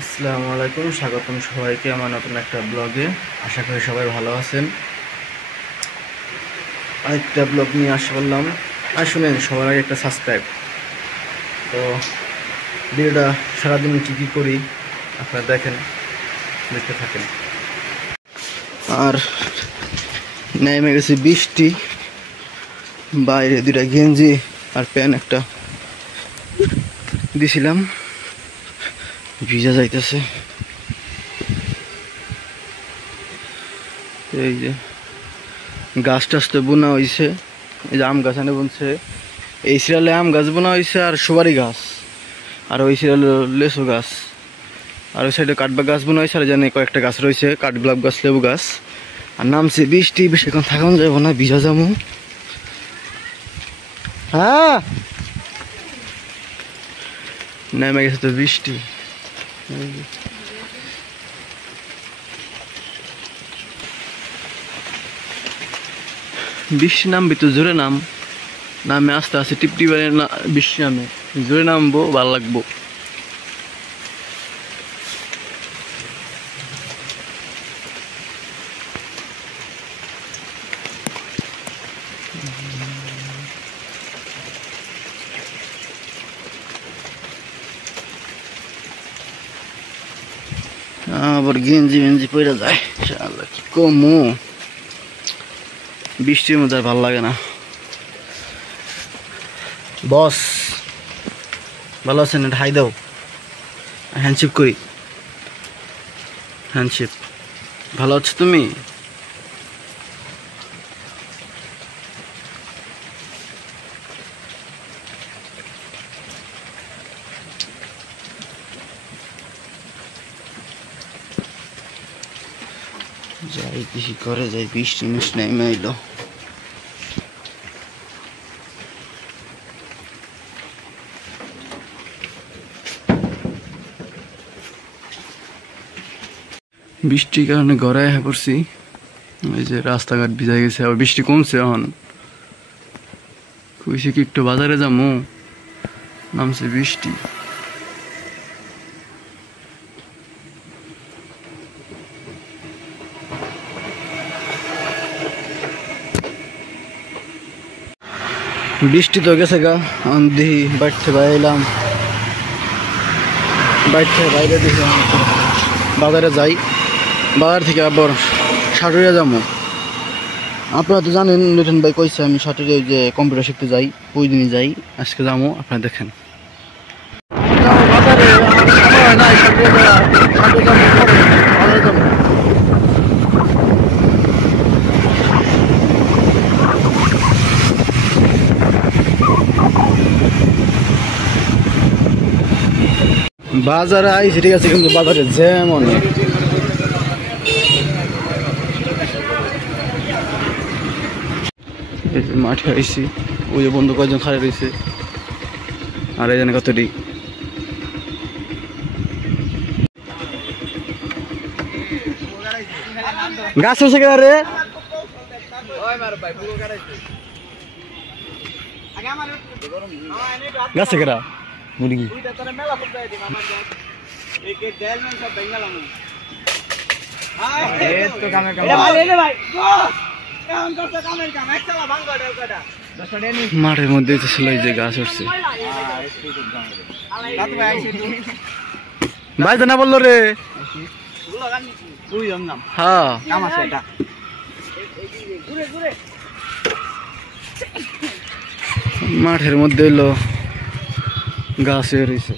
আসসালামু আলাইকুম, স্বাগতম সবাইকে আমার নতুন একটা ব্লগে। আশা করি সবাই ভালো আছেন। আরেকটা ব্লগ নিয়ে আসা বললাম। আর শুনেন, সবার আগে একটা সাবস্ক্রাইব। তো ভিডিওটা সারাদিন কী করি আপনারা দেখতে থাকেন। আর নেমে গেছে বৃষ্টি, বাইরে দুটা গেঞ্জি আর প্যান্ট একটা দিছিলাম, ভিজা যাইতেছে। এই যে গাছ টাছ তো বোনা হয়েছে, এই যে আম গাছ এনে বুনছে, এই সিরিয়ালে আম গাছ বোনা হয়েছে আর সুপারি গাছ, আর ওই সিরিয়ালে লেসু গাছ, আর ওই সাইডে কাঠবাগ গাছ বোনা হয়েছে, আর জানি কয়েকটা গাছ রয়েছে, কাঠগোলাপ গাছ, লেবু গাছ। আর নামছে বৃষ্টি, বেশিক্ষণ থাকানো যাবো না, ভিজা যাবো। হ্যাঁ, নেমে গেছে তো বৃষ্টি। বৃষ্টি নামবি তো জোরে নামে আস্তে আস্তে টিপটি বাড়ি না, বৃষ্টি নামে জোরে নামবো, ভালো লাগবো। আবার গেঞ্জি পড়ে যায়, কি কমু, বৃষ্টির মধ্যে আর ভালো লাগে না। বস ভালো আছেন? এটা হাই দাও, হ্যান্ডশিপ করি, হ্যান্ডশিপ। ভালো আছো তুমি? যাই কিছু করে যাই, বৃষ্টি নেমে এলো। বৃষ্টির কারণে ঘরে পড়ছি, এই যে রাস্তাঘাট ভিজা গেছে, আবার বৃষ্টি কমছে এখন। কইছি কি একটু বাজারে যাবো, নামছে বৃষ্টি। বৃষ্টি তো গেছে গা, দেখি বাইরে বাইলাম, বাইরে দেখি বাজারে যাই, বাজার থেকে আবার সাটুরিয়া যাবো। আপনারা তো জানেন, নতুন ভাই কইছে আমি সাটুরিয়া যে কম্পিউটার শিখতে যাই, ওই দিনই যাই, আজকে যাবো, আপনারা দেখেন। বাজারে আইছি ঠিক আছে, কিন্তু বাজারে জ্যাম অনেক। মাঠে আইছি, ওই যে বন্ধু কয়েকজন খাড়ে রয়েছে, আর এই জানে কতটি গাছ হয়েছে কে রে, গাছে কেরা মুরগি মাঠের মধ্যে ছিল, এই যে গাছ উঠছে। ভাই তো না বললো রে, হ্যাঁ মাঠের মধ্যে এলো গাছ রয়েছে।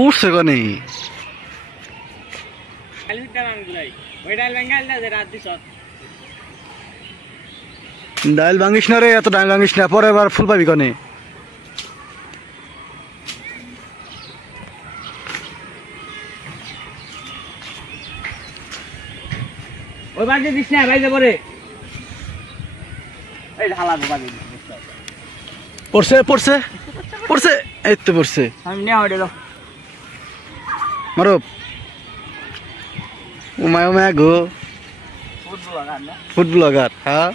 উঠছে কনে ডাইল ভাঙিস না রে, এত ডাইল ভাঙিস না, পরে আবার ফুল পাবি কনে। ওই বাজে দিস না, ভাই যাবো রে, এই ঢালা বাজে পড়ছে পড়ছে পড়ছে, এই তো পড়ছে। আমি নেওয়া ওটা দাও মারো, উমায় গো ফুটবল ফুড ব্লগার। হ্যাঁ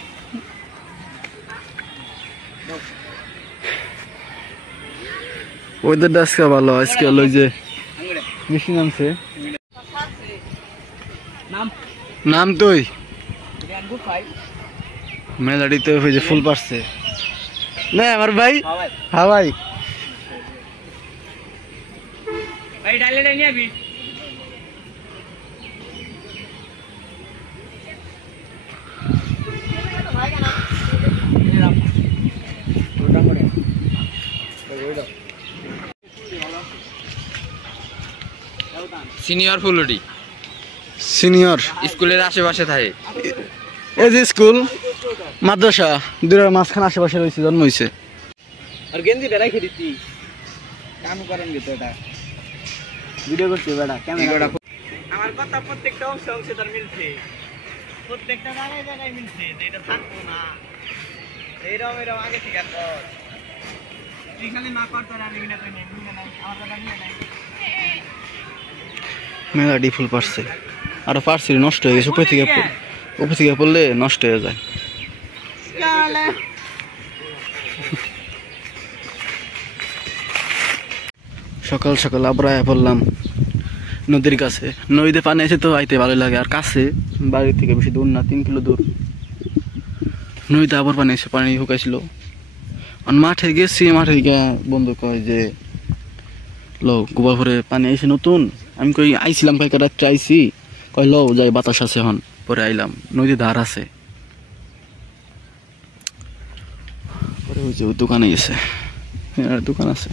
ওয়েদারটা আজকে ভালো, আজকে হলো যে বৃষ্টি নামছে। নাম তুই মেলাডিতে ওই যে ফুল পারছে না আমার ভাই। হ্যাঁ ভাই সিনিয়র ফুলুডি সিনিয়র স্কুলের আশেপাশে থাকে। এই যে স্কুল মাদ্রাসা দুটার মাঝখানে আশেপাশে রয়েছে, জন্ম হয়েছে। আর গেঞ্জি বেড়াই খেয়েছি কাম করেন গেতো এটা ভিডিও করছি বেড়া ক্যামেরা। আমার কথা প্রত্যেকটা অংশে অংশে তার মিলছে, প্রত্যেকটা জায়গায় জায়গায় মিলছে যে এটা থাকবো না এইরকম এরকম আগে থেকে কর তুই খালি না করতে আমি কিনা তুই নেই আমার কথা নিয়ে নাই। মেলাডি ফুল পারছে, আরো পারছিল নষ্ট হয়ে গেছে। উপর থেকে পড়লে নষ্ট হয়ে যায়। সকাল সকাল আবার পড়লাম নদীর কাছে। নদীতে পানি আছে তো আইতে ভালো লাগে, আর কাছে বাড়ি থেকে বেশি দূর না, 3 কিলো দূর। নদীতে আবার পানি আছে, পানি শুকাইছিল। মাঠে গেছি, মাঠে গিয়ে বন্ধু কয় যে লো গোপালপুরে পানি আইছে নতুন। আমি কই আইছিলাম কয়েক রাত্রে আইছি, কয় লো যাই বাতাস আছে হন। পরে আইলাম, নদী ধার আছে। পরে ওই যে দোকানে গেছে, দোকান আছে।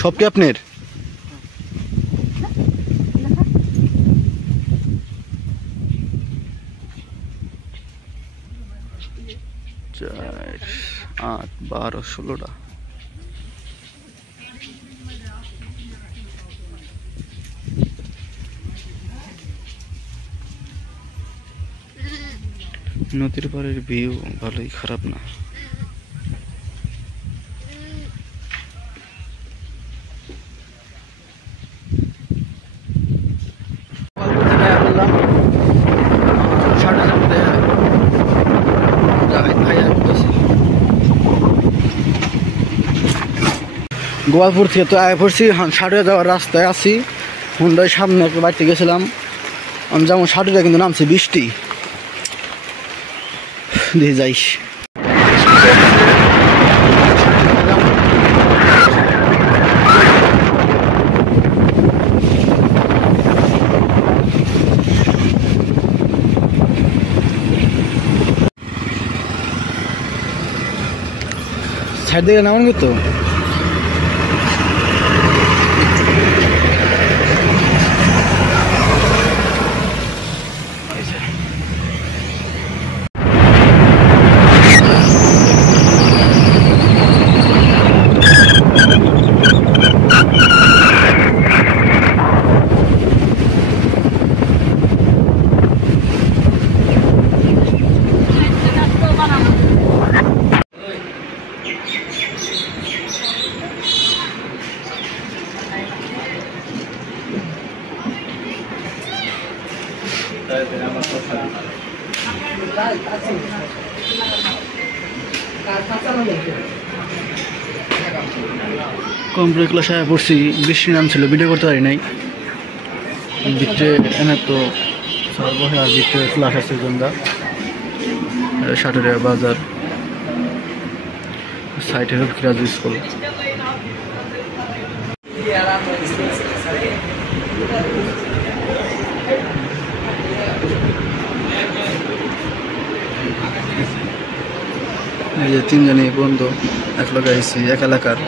সব কি আপনার? চার 8 12 16টা। নদীর পাড়ের ভিউ ভালোই, খারাপ না। গোপালপুর থেকে তো আয় পড়ছি, সাড়ুয়া যাওয়ার রাস্তায় আছি। হুন্ডায় সামনে একটা বাড়িতে গেছিলাম, যেমন সাড়ুয়া কিন্তু নামছে বৃষ্টি দিয়ে যাইস। সাইড দিকে নামান কিন্তু কম্পিউটার ক্লাসে পড়ছি, বৃষ্টির নাম ছিল, ভিডিও করতে পারি নাই। ভিতরে এনে তো সর্বহে আর ভিতরে ক্লাস আছে জন্দা সাটুরিয়া বাজার সাইটে ফিরাজ স্কুল। এই যে 3 জনই বন্ধু এক লগে আইছি, এক এলাকার।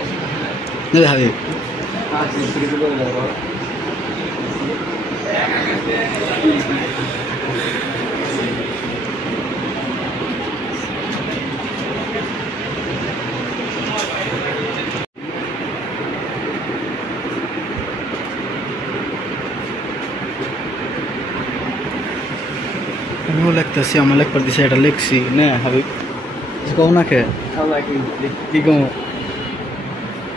হাবিব আমিও লিখতেছি, আমার লেখবার দিছে, এটা লিখছি না হাবিব কও না কে কি কম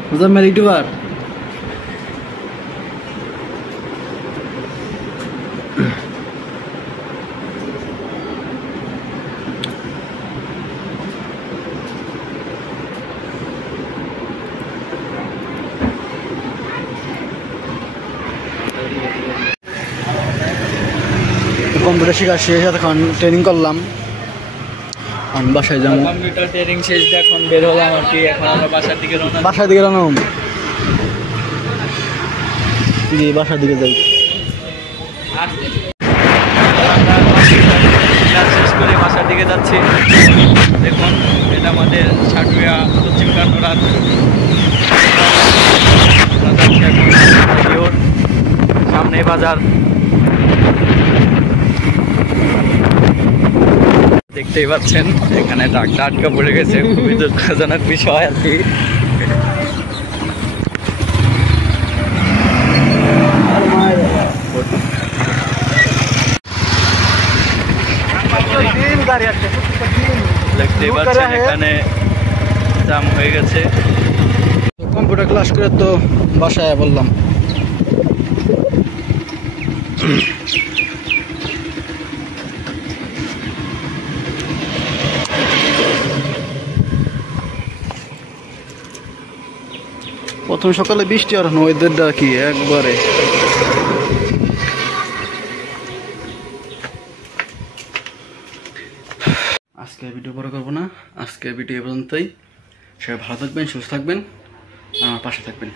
বুঝলাম মেরে ইউটিউবার। কম্পিউটার শেখা শেষ, এখন ট্রেনিং করলাম, আমি বাসায় যাবো। কম্পিউটার ট্রেনিং শেষ, এখন বের হলাম আর কি। এখন আমরা বাসার দিকে রওনা। বাসার দিকে রওনা হবো। গিয়ে বাসার দিকে যাই। ক্লাস শেষ করে বাসার দিকে যাচ্ছি। দেখুন এটা আমাদের সাটুয়া পশ্চিম কান্নড়ার। সামনে বাজার দেখতেই পাচ্ছেন, এখানে ট্রাকটা আটকা পড়ে গেছে, খুবই দুঃখজনক বিষয় আর কি। দেখতেই পাচ্ছেন এখানে জাম হয়ে গেছে। কম্পিউটার ক্লাস করে তো বাসায় বললাম। প্রথম সকালে বৃষ্টি, আর ওয়েদারটা কি একবারে। আজকে ভিডিও বড় করবো না, আজকে ভিডিও পর্যন্তই। সবাই ভালো থাকবেন, সুস্থ থাকবেন, আমার পাশে থাকবেন।